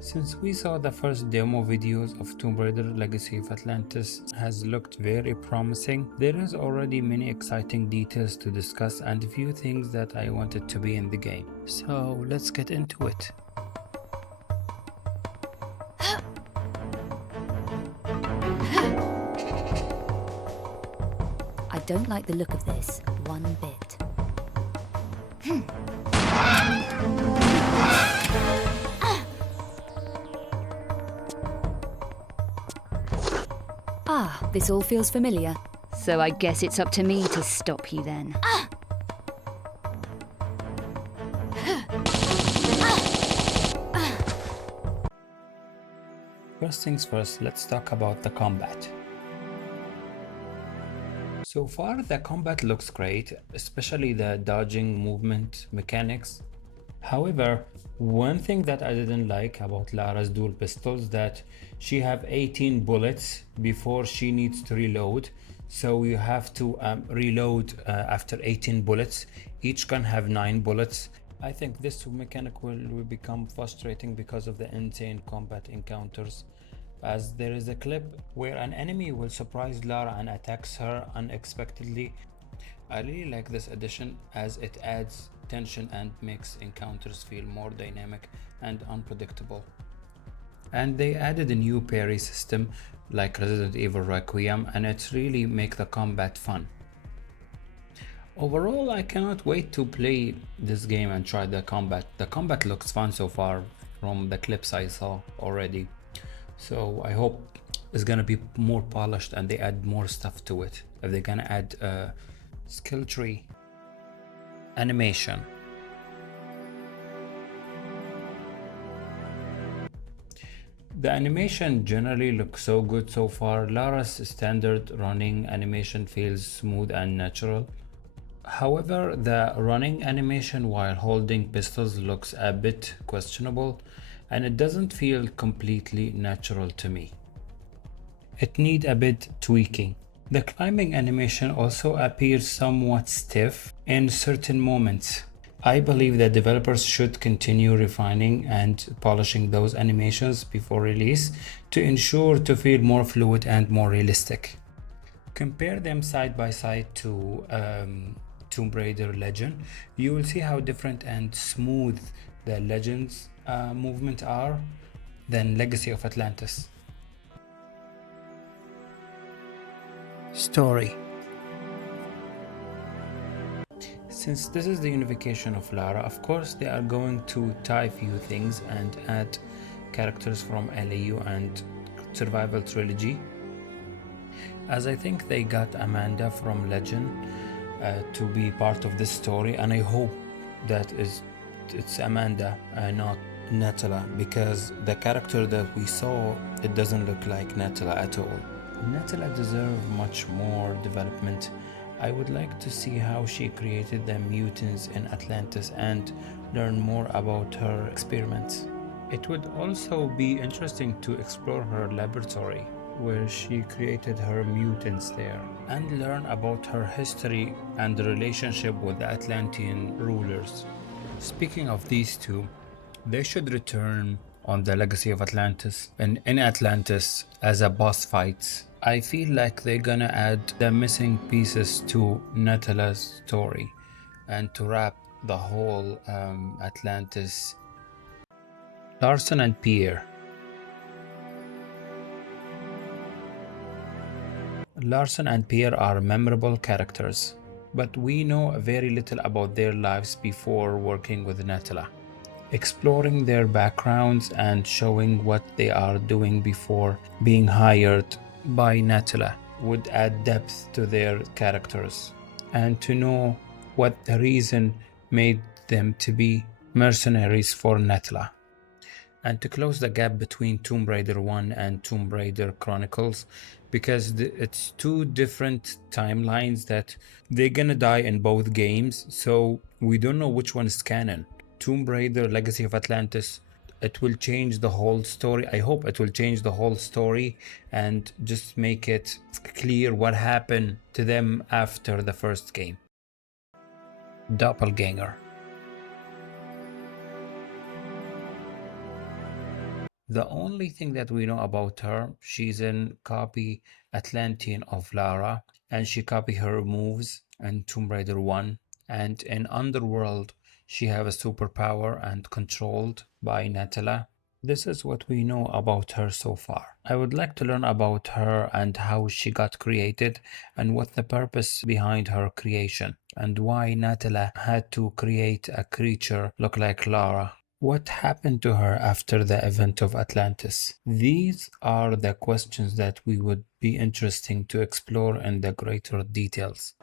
Since we saw the first demo videos of Tomb Raider Legacy of Atlantis has looked very promising, there is already many exciting details to discuss and a few things that I wanted to be in the game. So let's get into it. I don't like the look of this one bit. Ah, this all feels familiar. So I guess it's up to me to stop you then. First things first, let's talk about the combat. So far, the combat looks great, especially the dodging movement mechanics. However, one thing that I didn't like about Lara's dual pistols that she have 18 bullets before she needs to reload. So you have to reload after 18 bullets. Each gun have 9 bullets. I think this mechanic will become frustrating because of the insane combat encounters, as there is a clip where an enemy will surprise Lara and attacks her unexpectedly. I really like this addition as it adds tension and makes encounters feel more dynamic and unpredictable. And they added a new parry system like Resident Evil Requiem, and it really makes the combat fun. Overall, I cannot wait to play this game and try the combat. The combat looks fun so far from the clips I saw already. So I hope it's gonna be more polished and they add more stuff to it. If they're gonna add a skill tree, animation. The animation generally looks so good so far. Lara's standard running animation feels smooth and natural. However, the running animation while holding pistols looks a bit questionable and it doesn't feel completely natural to me. It needs a bit tweaking. The climbing animation also appears somewhat stiff in certain moments. I believe that developers should continue refining and polishing those animations before release to ensure to feel more fluid and more realistic. Compare them side by side to Tomb Raider Legend, you will see how different and smooth the Legends movement are than Legacy of Atlantis. Story. Since this is the unification of Lara, of course they are going to tie few things and add characters from LAU and Survival Trilogy, as I think they got Amanda from Legend to be part of this story, and I hope that it's Amanda and not Natala, because the character that we saw, it doesn't look like Natala at all. Natala deserves much more development. I would like to see how she created the mutants in Atlantis and learn more about her experiments. It would also be interesting to explore her laboratory where she created her mutants there and learn about her history and the relationship with the Atlantean rulers. Speaking of these two, they should return on the Legacy of Atlantis and in Atlantis as a boss fight. I feel like they're gonna add the missing pieces to Natala's story and to wrap the whole Atlantis. Larson and Pierre. Larson and Pierre are memorable characters, but we know very little about their lives before working with Natala. Exploring their backgrounds and showing what they are doing before being hired by Natala would add depth to their characters, and to know what the reason made them to be mercenaries for Natala. And to close the gap between Tomb Raider 1 and Tomb Raider Chronicles, because it's two different timelines that they're gonna die in both games, so we don't know which one is canon. Tomb Raider Legacy of Atlantis, it will change the whole story. I hope it will change the whole story and just make it clear what happened to them after the first game. Doppelganger. The only thing that we know about her, she's a copy Atlantean of Lara, and she copy her moves in Tomb Raider 1. And in Underworld, she have a superpower and controlled by Natala. This is what we know about her so far. I would like to learn about her and how she got created and what the purpose behind her creation and why Natala had to create a creature look like Lara. What happened to her after the event of Atlantis? These are the questions that we would be interesting to explore in the greater details.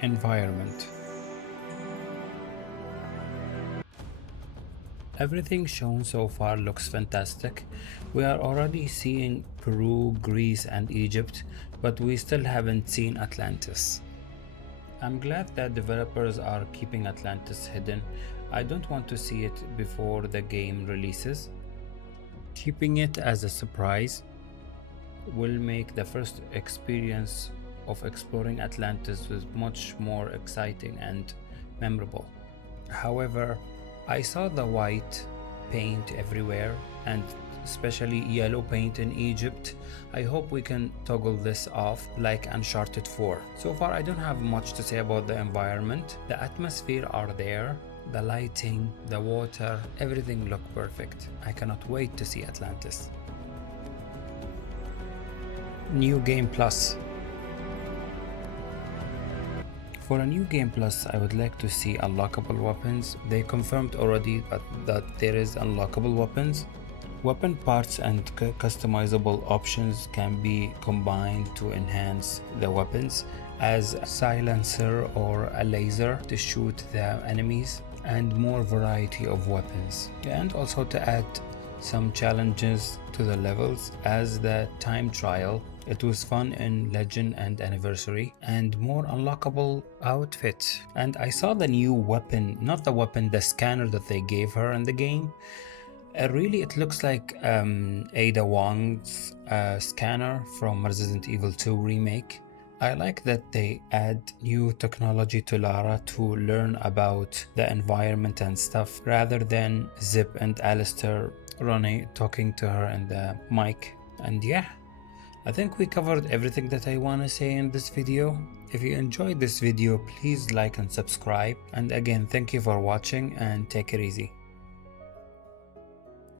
Environment. Everything shown so far looks fantastic. We are already seeing Peru, Greece and Egypt, but we still haven't seen Atlantis. I'm glad that developers are keeping Atlantis hidden. I don't want to see it before the game releases. Keeping it as a surprise will make the first experience of exploring Atlantis was much more exciting and memorable. However, I saw the white paint everywhere and especially yellow paint in Egypt. I hope we can toggle this off like Uncharted 4. So far I don't have much to say about the environment. The atmosphere are there, the lighting, the water, everything look perfect. I cannot wait to see Atlantis. New Game Plus. For a new Game Plus, I would like to see unlockable weapons. They confirmed already that there is unlockable weapons. Weapon parts and customizable options can be combined to enhance the weapons, as a silencer or a laser to shoot the enemies, and more variety of weapons. And also to add some challenges to the levels as the time trial. It was fun in Legend and Anniversary, and more unlockable outfits. And I saw the new weapon, not the weapon, the scanner that they gave her in the game. Really, it looks like Ada Wong's scanner from Resident Evil 2 remake. I like that they add new technology to Lara to learn about the environment and stuff, rather than Zip and Alistair running talking to her in the mic. And yeah, I think we covered everything that I want to say in this video. If you enjoyed this video, please like and subscribe. And again, thank you for watching and take it easy.